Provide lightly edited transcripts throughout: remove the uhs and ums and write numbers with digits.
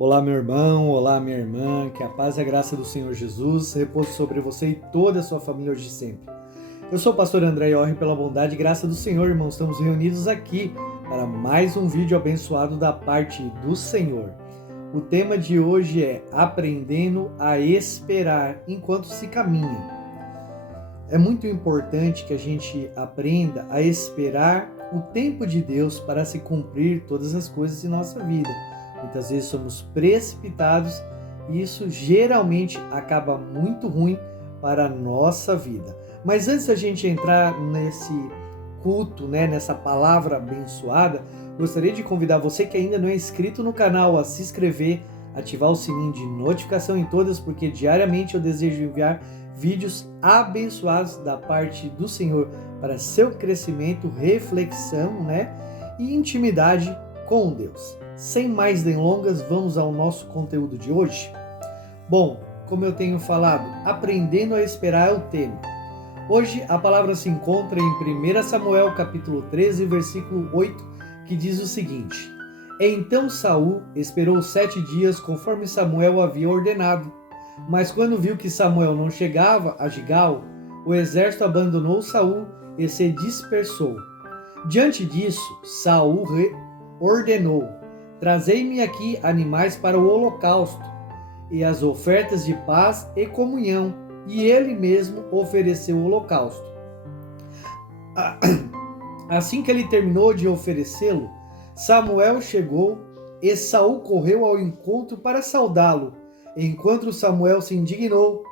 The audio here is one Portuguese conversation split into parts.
Olá, meu irmão, olá, minha irmã, que a paz e a graça do Senhor Jesus repouse sobre você e toda a sua família hoje e sempre. Eu sou o pastor André Iorri, pela bondade e graça do Senhor, irmãos, estamos reunidos aqui para mais um vídeo abençoado da parte do Senhor. O tema de hoje é aprendendo a esperar enquanto se caminha. É muito importante que a gente aprenda a esperar o tempo de Deus para se cumprir todas as coisas em nossa vida. Muitas vezes somos precipitados e isso geralmente acaba muito ruim para a nossa vida. Mas antes da gente entrar nesse culto, nessa palavra abençoada, gostaria de convidar você que ainda não é inscrito no canal a se inscrever, ativar o sininho de notificação em todas, porque diariamente eu desejo enviar vídeos abençoados da parte do Senhor para seu crescimento, reflexão, e intimidade com Deus. Sem mais delongas, vamos ao nosso conteúdo de hoje. Bom, como eu tenho falado, aprendendo a esperar é o tema. Hoje a palavra se encontra em 1 Samuel capítulo 13, versículo 8, que diz o seguinte: Então Saul esperou 7 dias conforme Samuel havia ordenado, mas quando viu que Samuel não chegava a Gigal, o exército abandonou Saul e se dispersou. Diante disso, Saul ordenou: Trazei-me aqui animais para o holocausto e as ofertas de paz e comunhão, e ele mesmo ofereceu o holocausto. Assim que ele terminou de oferecê-lo, Samuel chegou e Saul correu ao encontro para saudá-lo, enquanto Samuel se indignou: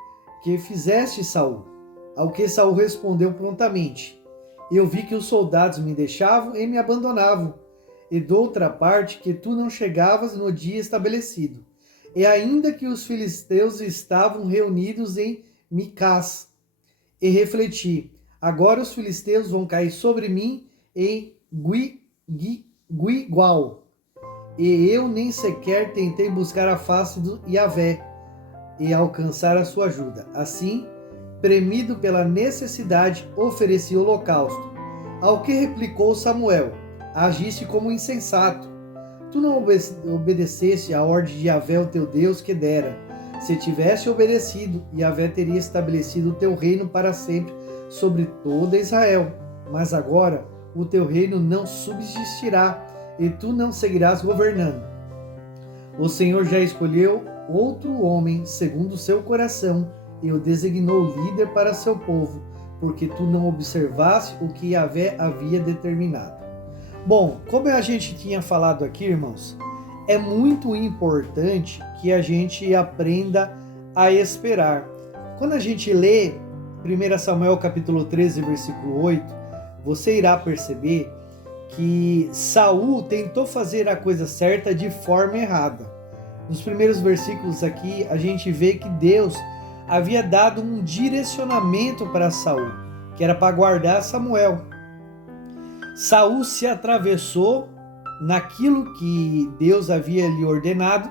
Que fizeste, Saul? Ao que Saul respondeu prontamente: Eu vi que os soldados me deixavam e me abandonavam, e doutra parte que tu não chegavas no dia estabelecido, e ainda que os filisteus estavam reunidos em Micás. E refleti: agora os filisteus vão cair sobre mim em Guigal, e eu nem sequer tentei buscar a face do Yahvé e alcançar a sua ajuda. Assim, premido pela necessidade, ofereci o holocausto. Ao que replicou Samuel: Agiste como insensato. Tu não obedeceste à ordem de Yahvé, o teu Deus, que dera. Se tivesse obedecido, Yahvé teria estabelecido o teu reino para sempre sobre toda Israel. Mas agora o teu reino não subsistirá, e tu não seguirás governando. O Senhor já escolheu outro homem segundo o seu coração, e o designou líder para seu povo, porque tu não observaste o que Yahvé havia determinado. Bom, como a gente tinha falado aqui, irmãos, é muito importante que a gente aprenda a esperar. Quando a gente lê 1 Samuel capítulo 13, versículo 8, você irá perceber que Saul tentou fazer a coisa certa de forma errada. Nos primeiros versículos aqui, a gente vê que Deus havia dado um direcionamento para Saul, que era para guardar Samuel. Saul se atravessou naquilo que Deus havia lhe ordenado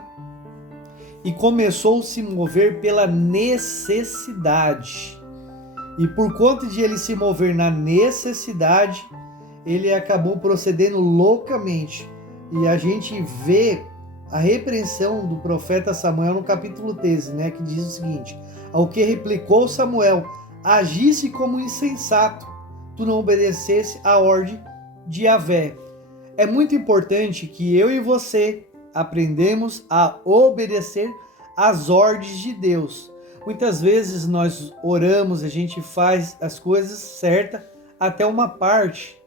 e começou a se mover pela necessidade. E por conta de ele se mover na necessidade, ele acabou procedendo loucamente. E a gente vê a repreensão do profeta Samuel no capítulo 13, que diz o seguinte: Ao que replicou Samuel: Agisse como insensato, tu não obedecesse à ordem de Yahvé. É muito importante que eu e você aprendemos a obedecer às ordens de Deus. Muitas vezes nós oramos, a gente faz as coisas certas até uma parte,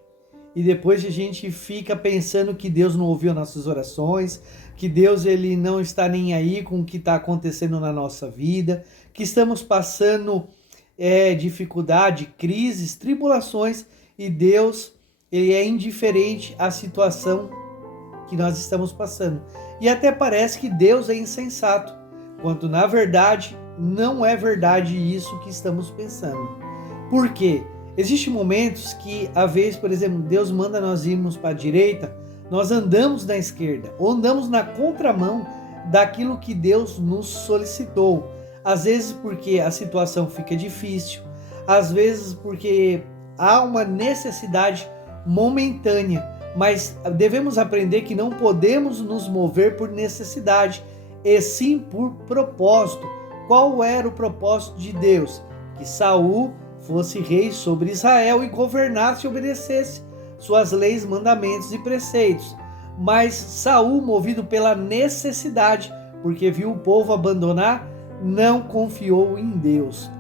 e depois a gente fica pensando que Deus não ouviu nossas orações, que Deus ele não está nem aí com o que está acontecendo na nossa vida, que estamos passando dificuldade, crises, tribulações, e Deus ele é indiferente à situação que nós estamos passando. E até parece que Deus é insensato, quando na verdade não é verdade isso que estamos pensando. Por quê? Existem momentos que, às vezes, por exemplo, Deus manda nós irmos para a direita, nós andamos na esquerda, ou andamos na contramão daquilo que Deus nos solicitou. Às vezes porque a situação fica difícil, às vezes porque há uma necessidade momentânea, mas devemos aprender que não podemos nos mover por necessidade e sim por propósito. Qual era o propósito de Deus? Que Saul fosse rei sobre Israel e governasse e obedecesse suas leis, mandamentos e preceitos. Mas Saul, movido pela necessidade, porque viu o povo abandonar, não confiou em Deus.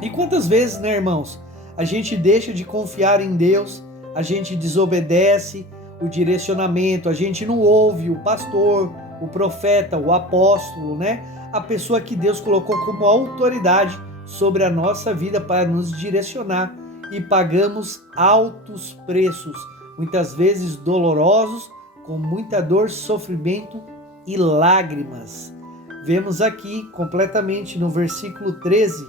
E quantas vezes, né, irmãos, a gente deixa de confiar em Deus, a gente desobedece o direcionamento, a gente não ouve o pastor, o profeta, o apóstolo, né? A pessoa que Deus colocou como autoridade sobre a nossa vida para nos direcionar, e pagamos altos preços, muitas vezes dolorosos, com muita dor, sofrimento e lágrimas. Vemos aqui completamente no versículo 13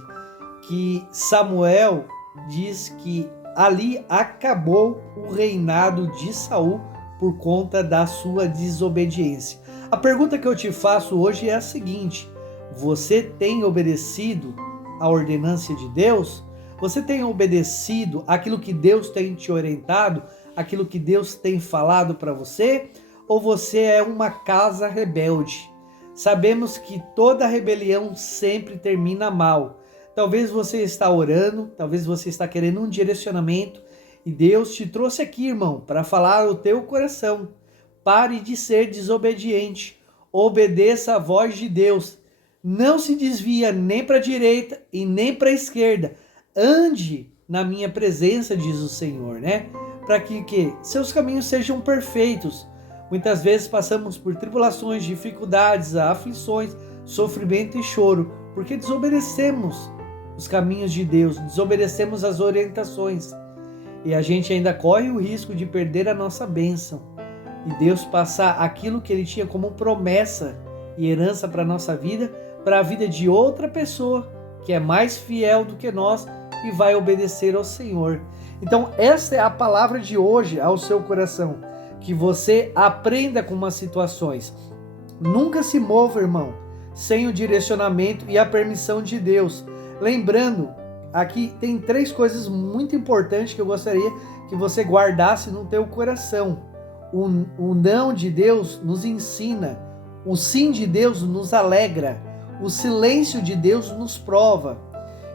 que Samuel diz que ali acabou o reinado de Saul por conta da sua desobediência. A pergunta que eu te faço hoje é a seguinte: você tem obedecido a ordenância de Deus? Você tem obedecido aquilo que Deus tem te orientado, aquilo que Deus tem falado para você? Ou você é uma casa rebelde? Sabemos que toda rebelião sempre termina mal. Talvez você está orando, talvez você está querendo um direcionamento e Deus te trouxe aqui, irmão, para falar ao teu coração. Pare de ser desobediente, obedeça a voz de Deus. Não se desvia nem para a direita e nem para a esquerda. Ande na minha presença, diz o Senhor, né? Para que seus caminhos sejam perfeitos. Muitas vezes passamos por tribulações, dificuldades, aflições, sofrimento e choro, porque desobedecemos os caminhos de Deus, desobedecemos as orientações. E a gente ainda corre o risco de perder a nossa bênção. E Deus passar aquilo que Ele tinha como promessa e herança para a nossa vida, para a vida de outra pessoa, que é mais fiel do que nós e vai obedecer ao Senhor. Então essa é a palavra de hoje ao seu coração. Que você aprenda com as situações. Nunca se mova, irmão, sem o direcionamento e a permissão de Deus. Lembrando, aqui tem 3 coisas muito importantes que eu gostaria que você guardasse no teu coração. O não de Deus nos ensina, o sim de Deus nos alegra, o silêncio de Deus nos prova.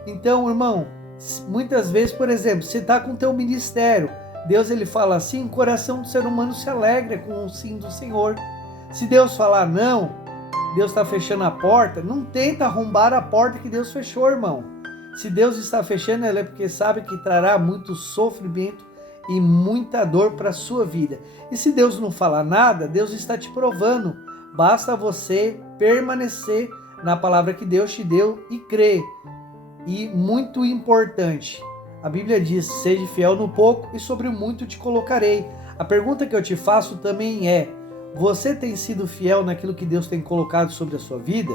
Então, irmão, muitas vezes, por exemplo, você está com o teu ministério, Deus ele fala assim, o coração do ser humano se alegra com o sim do Senhor. Se Deus falar não, Deus está fechando a porta, não tenta arrombar a porta que Deus fechou, irmão. Se Deus está fechando, é porque sabe que trará muito sofrimento e muita dor para a sua vida. E se Deus não falar nada, Deus está te provando. Basta você permanecer na palavra que Deus te deu e crer. E muito importante, a Bíblia diz, seja fiel no pouco e sobre o muito te colocarei. A pergunta que eu te faço também é, você tem sido fiel naquilo que Deus tem colocado sobre a sua vida?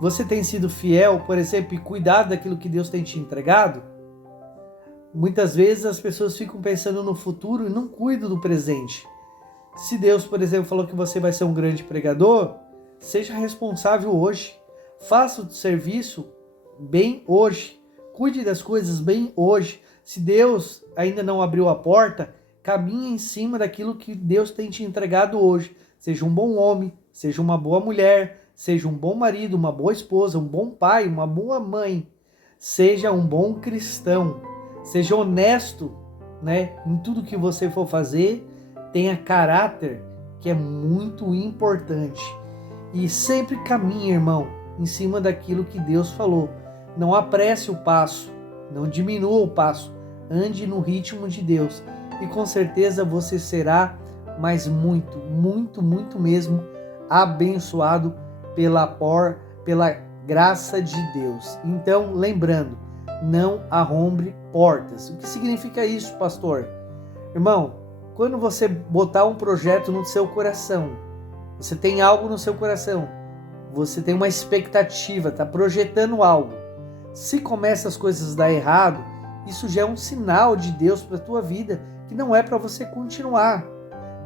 Você tem sido fiel, por exemplo, e cuidado daquilo que Deus tem te entregado? Muitas vezes as pessoas ficam pensando no futuro e não cuidam do presente. Se Deus, por exemplo, falou que você vai ser um grande pregador, seja responsável hoje. Faça o serviço bem hoje. Cuide das coisas bem hoje. Se Deus ainda não abriu a porta, caminhe em cima daquilo que Deus tem te entregado hoje. Seja um bom homem, seja uma boa mulher, seja um bom marido, uma boa esposa, um bom pai, uma boa mãe. Seja um bom cristão. Seja honesto, né, em tudo que você for fazer. Tenha caráter, que é muito importante. E sempre caminhe, irmão, em cima daquilo que Deus falou. Não apresse o passo, não diminua o passo, ande no ritmo de Deus e com certeza você será, mas muito, muito, muito mesmo, abençoado pela graça de Deus. Então, lembrando, não arrombe portas. O que significa isso, pastor? Irmão, quando você botar um projeto no seu coração, você tem algo no seu coração, você tem uma expectativa, está projetando algo. Se começa as coisas a dar errado, isso já é um sinal de Deus para a tua vida, que não é para você continuar.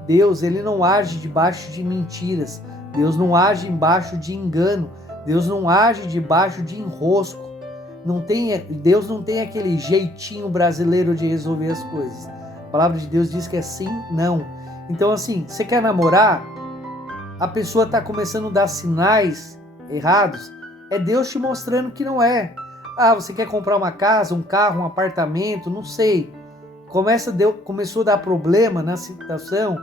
Deus, ele não age debaixo de mentiras. Deus não age embaixo de engano. Deus não age debaixo de enrosco. Deus não tem aquele jeitinho brasileiro de resolver as coisas. A palavra de Deus diz que é sim, não. Então assim, você quer namorar? a pessoa está começando a dar sinais errados, é Deus te mostrando que não é. Você quer comprar uma casa, um carro, um apartamento, não sei. Começou a dar problema na situação,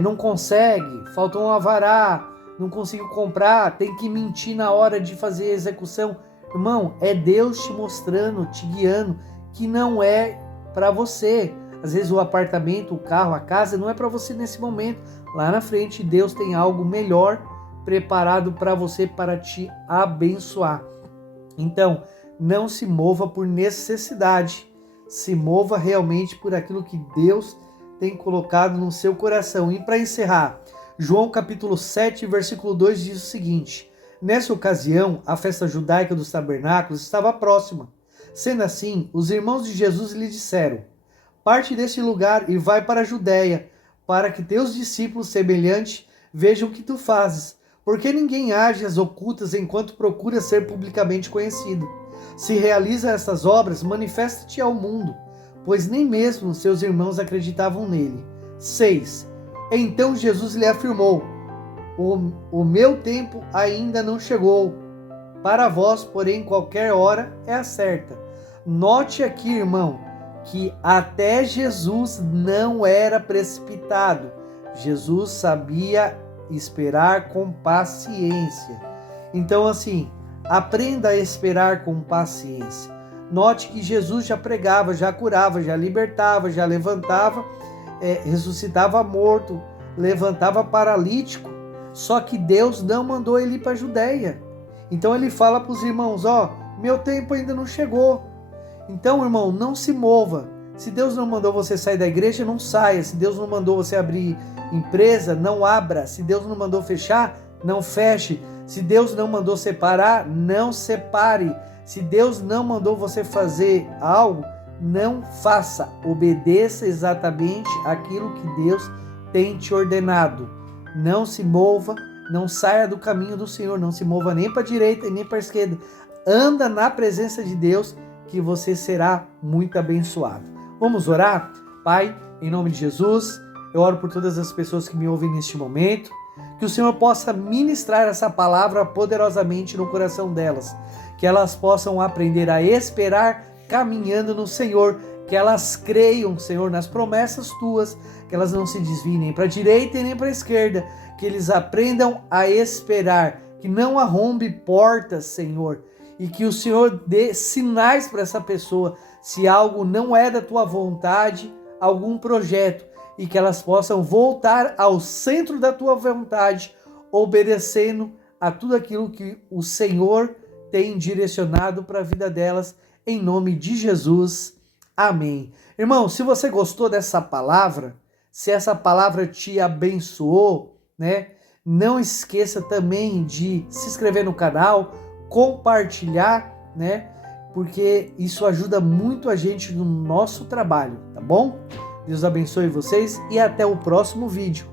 não consegue, faltou um alvará, não conseguiu comprar, tem que mentir na hora de fazer a execução. Irmão, é Deus te mostrando, te guiando, que não é para você. Às vezes o apartamento, o carro, a casa não é para você nesse momento. Lá na frente Deus tem algo melhor preparado para você, para te abençoar. Então, não se mova por necessidade, se mova realmente por aquilo que Deus tem colocado no seu coração. E para encerrar, João capítulo 7, versículo 2 diz o seguinte: nessa ocasião, a festa judaica dos tabernáculos estava próxima. Sendo assim, os irmãos de Jesus lhe disseram: parte deste lugar e vai para a Judéia, para que teus discípulos semelhantes vejam o que tu fazes, porque ninguém age às ocultas enquanto procura ser publicamente conhecido. Se realiza essas obras, manifesta-te ao mundo, pois nem mesmo seus irmãos acreditavam nele. 6. Então Jesus lhe afirmou: o meu tempo ainda não chegou. Para vós, porém, qualquer hora é a certa. Note aqui, irmão, que até Jesus não era precipitado. Jesus sabia esperar com paciência. Então, assim, aprenda a esperar com paciência. Note que Jesus já pregava, já curava, já libertava, já levantava, ressuscitava morto, levantava paralítico. Só que Deus não mandou ele ir para a Judéia. Então ele fala para os irmãos: meu tempo ainda não chegou. Então, irmão, não se mova. Se Deus não mandou você sair da igreja, não saia. Se Deus não mandou você abrir empresa, não abra. Se Deus não mandou fechar, não feche. Se Deus não mandou separar, não separe. Se Deus não mandou você fazer algo, não faça. Obedeça exatamente aquilo que Deus tem te ordenado. Não se mova, não saia do caminho do Senhor, não se mova nem para a direita e nem para a esquerda. Anda na presença de Deus, que você será muito abençoado. Vamos orar? Pai, em nome de Jesus, eu oro por todas as pessoas que me ouvem neste momento, que o Senhor possa ministrar essa palavra poderosamente no coração delas, que elas possam aprender a esperar caminhando no Senhor, que elas creiam, Senhor, nas promessas tuas, que elas não se desviem nem para a direita e nem para a esquerda, que eles aprendam a esperar, que não arrombe portas, Senhor, e que o Senhor dê sinais para essa pessoa, se algo não é da tua vontade, algum projeto, e que elas possam voltar ao centro da tua vontade, obedecendo a tudo aquilo que o Senhor tem direcionado para a vida delas, em nome de Jesus. Amém. Irmão, se você gostou dessa palavra, se essa palavra te abençoou, não esqueça também de se inscrever no canal, compartilhar, porque isso ajuda muito a gente no nosso trabalho, tá bom? Deus abençoe vocês e até o próximo vídeo.